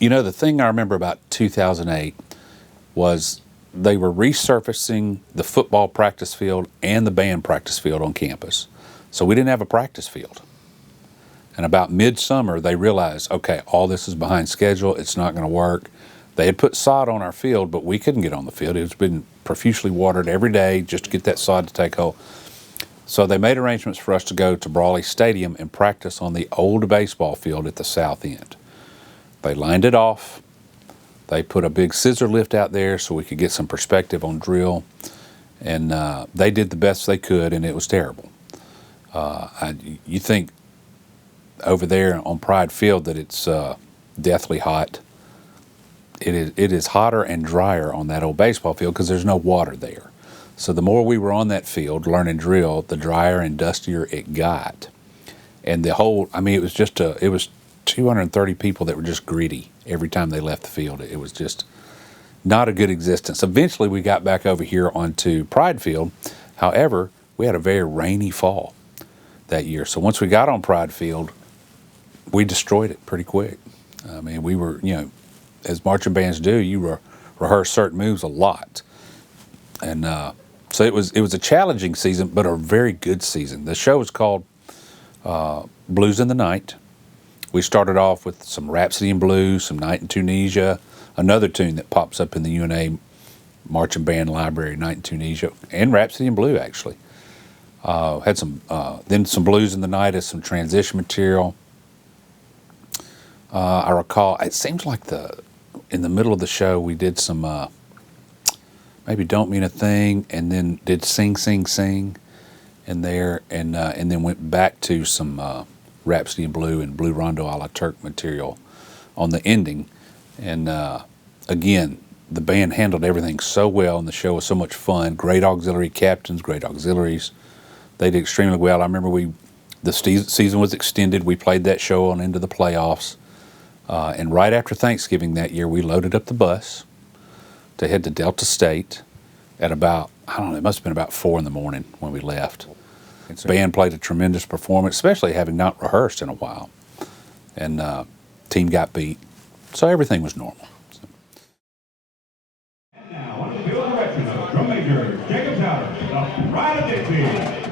You know, the thing I remember about 2008 was they were resurfacing the football practice field and the band practice field on campus. So we didn't have a practice field. And about midsummer, they realized, okay, all this is behind schedule. It's not going to work. They had put sod on our field, but we couldn't get on the field. It's been profusely watered every day just to get that sod to take hold. So they made arrangements for us to go to Braly Stadium and practice on the old baseball field at the south end. They lined it off. They put a big scissor lift out there so we could get some perspective on drill. And they did the best they could, and it was terrible. You think over there on Pride Field that it's deathly hot. It is hotter and drier on that old baseball field because there's no water there. So the more we were on that field learning drill, the drier and dustier it got. And the whole, I mean, it was just it was 230 people that were just greedy every time they left the field. It was just not a good existence. Eventually we got back over here onto Pride Field. However, we had a very rainy fall that year. So once we got on Pride Field, we destroyed it pretty quick. I mean, we were, you know, as marching bands do, you rehearse certain moves a lot. And so it was a challenging season, but a very good season. The show was called Blues in the Night. We started off with some Rhapsody in Blue, some Night in Tunisia, another tune that pops up in the UNA marching band library, Night in Tunisia, and Rhapsody in Blue, actually. Had some, then some Blues in the Night as some transition material. I recall, it seems like in the middle of the show, we did some, maybe Don't Mean a Thing, and then did Sing, Sing, Sing in there, and then went back to some Rhapsody in Blue and Blue Rondo a la Turk material on the ending. And again, the band handled everything so well, and the show was so much fun. Great auxiliary captains, great auxiliaries. They did extremely well. I remember the season was extended. We played that show on into the playoffs. And right after Thanksgiving that year, we loaded up the bus to head to Delta State at about, I don't know, it must have been about 4 in the morning when we left. The band played a tremendous performance, especially having not rehearsed in a while. And team got beat, so everything was normal. And now, under the field direction of drum major Jacob Towers, the Pride of Dixie.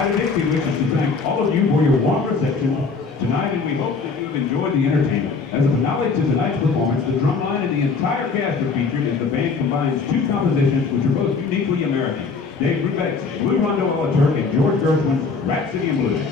Pride of Dixie wishes to thank all of you for your warm reception tonight, and we hope that you've enjoyed the entertainment. As a finale to tonight's performance, the drumline and the entire cast are featured as the band combines two compositions which are both uniquely American: Dave Brubeck's Blue Rondo a la Turk and George Gershwin's Rhapsody in Blues.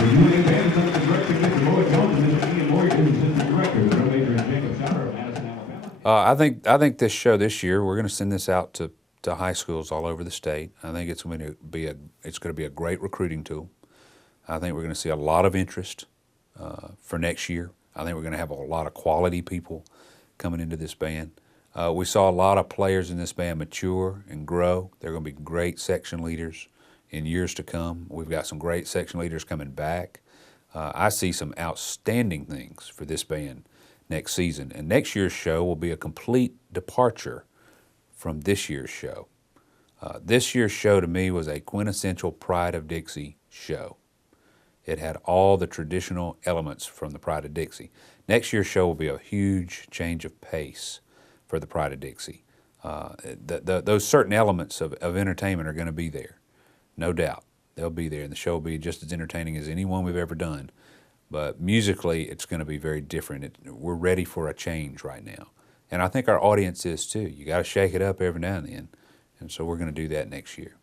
The UA band is under the direction of Mr. Lloyd Jones and Mr. Ian Morgan, who's assistant director. The drum major is Jacob Sauer of Madison, Alabama. I think this show this year, we're going to send this out to high schools all over the state. I think it's going to be a great recruiting tool. I think we're going to see a lot of interest for next year. I think we're going to have a lot of quality people coming into this band. We saw a lot of players in this band mature and grow. They're going to be great section leaders in years to come. We've got some great section leaders coming back. I see some outstanding things for this band next season. And next year's show will be a complete departure from this year's show. This year's show to me was a quintessential Pride of Dixie show. It had all the traditional elements from the Pride of Dixie. Next year's show will be a huge change of pace for the Pride of Dixie. Those certain elements of entertainment are going to be there, no doubt. They'll be there, and the show will be just as entertaining as any one we've ever done. But musically, it's going to be very different. We're ready for a change right now. And I think our audience is too. You got to shake it up every now and then. And so we're going to do that next year.